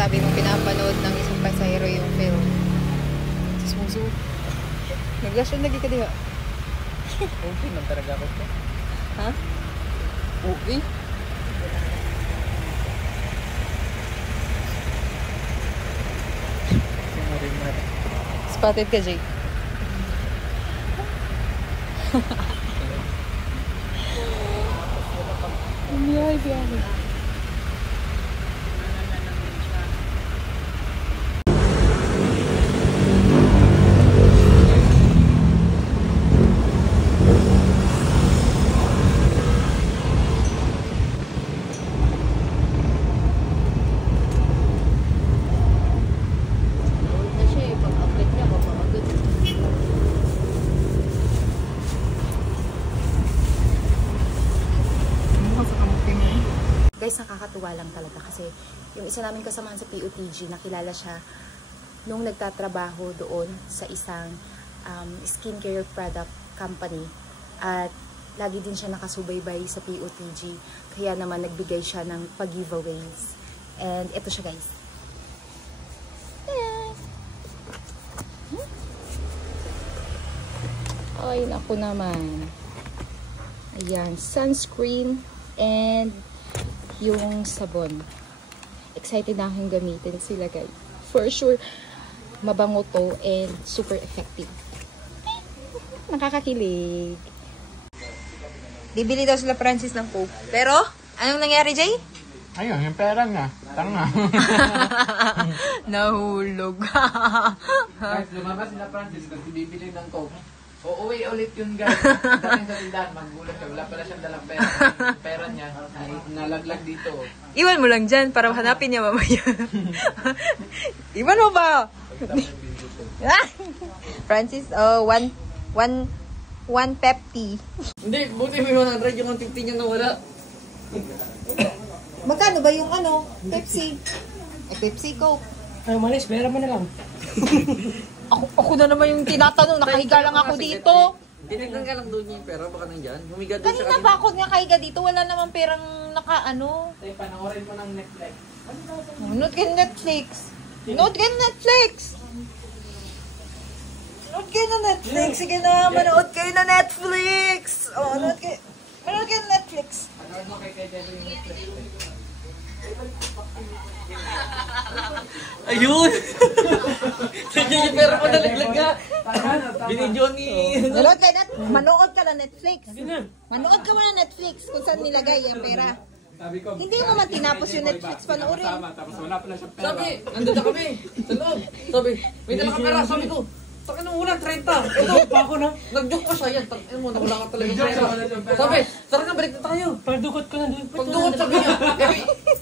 sabi mo, pinapanood ng isang pasahero yung film. Tapos muso. Naglasyon lagi ka diba? Okay man talaga ako to. Ha? Okay. Sinarin mo natin. Spotted ka, Jay. Biyahe. Guys, nakakatuwa lang talaga kasi yung isa namin kasamahan sa PUTG, nakilala siya nung nagtatrabaho doon sa isang skincare product company at lagi din siya nakasubaybay sa PUTG, kaya naman nagbigay siya ng pag-giveaways. And ito siya, guys. Ay, naku naman. Ayan, sunscreen and yung sabon. Excited na akong gamitin sila, guys. For sure, mabango to and super effective. Nakakakilig. Bibili daw sila Francis ng Coke. Pero, anong nangyari, Jay? Ayun, yung pera niya. Tanga. Nahulog. Guys, lumabas sila Francis kasi bibili ng Coke. Uuwi ulit yun, guys. Dating sa tindahan, maggulat siya. Wala pala siyang dalang pera. Yung pera niya, nalaglag dito. Iwan mo lang dyan para hanapin niya mamaya. Iwan mo ba? Francis, oh, one Pepsi. Hindi, buti may 100 yung 50 niya nawala. Magkano ba yung Pepsi? Pepsi, Coke. Ay, malis, pera mo na lang. Ako na naman yung tinatanong, nakahiga lang ako dito. Tinignan ka lang doon yung pera, baka nandyan. Humiga doon siya Kanina pa ako nga kahiga dito, wala naman perang nakaano. Tay, panoorin mo ng Netflix. Nood kayo Netflix. Nood kayo Netflix. Nood kayo na Netflix. Sige na, manood kayo na Netflix. Oh, manood kayo na Netflix. Panood mo kay Debo yung Netflix. Ayun! Nandiyan yung pera mo nalaglag nga. Binidyo ni... Manood ka na Netflix. Manood ka na Netflix kung saan nilagay ang pera. Hindi mo man tinapos yung Netflix panoorin. Tapos wala pala siyang pera. Sabi, nandun na kami. Sa loob. Sabi, may dala ka pera. Sabi ko, takin ng ulang 30. Ito, pa ako na. Nag-joke ka siya. Yan, takin mo, nawala ka talaga yung pera. Sabi, tara na, balik na tayo. Pagdukot ko na doon. Pagdukot, sabi niya.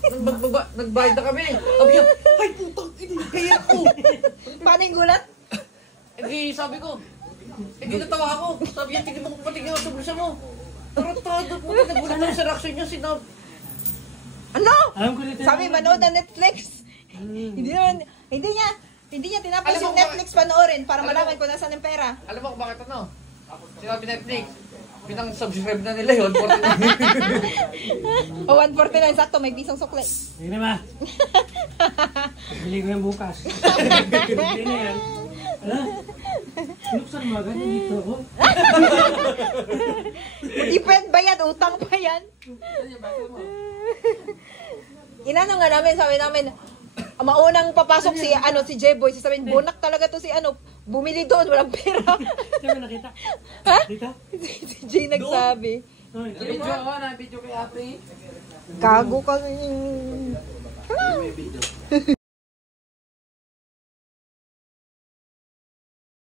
Nagbayad na kami. Sabi niya, ay putang, kaya ako. Paano yung gulat? Hindi, sabi ko. Hindi natawa ako. Sabi niya, tignan mo kung patigyan ako sa bulsa mo. Tarantado po, nagulat ako sa reaction niya. Sinab. Ano? Sabi, manood na Netflix. Hindi niya tinapos yung Netflix panoorin para malaman kung nasaan yung pera. Alam mo kung bakit ano? Sinabi Netflix. Pinang-subscribe na nila yun. 49. O, 149. Sakto, may bisong sukli. Hindi na ba? Bili ko yung bukas. Hindi na yan. Ala? Sinuksan mo agad dito. Ipend ba yan? Utang pa yan? Inano nga namin, sabi namin, maunang papasok si J-Boy, sasabihin, bunak talaga to si bumili doon, walang pera. Saan mo nakita? Ha? Dito? Si Jay nagsabi. Video ako, na-video kay ate. Gago ka.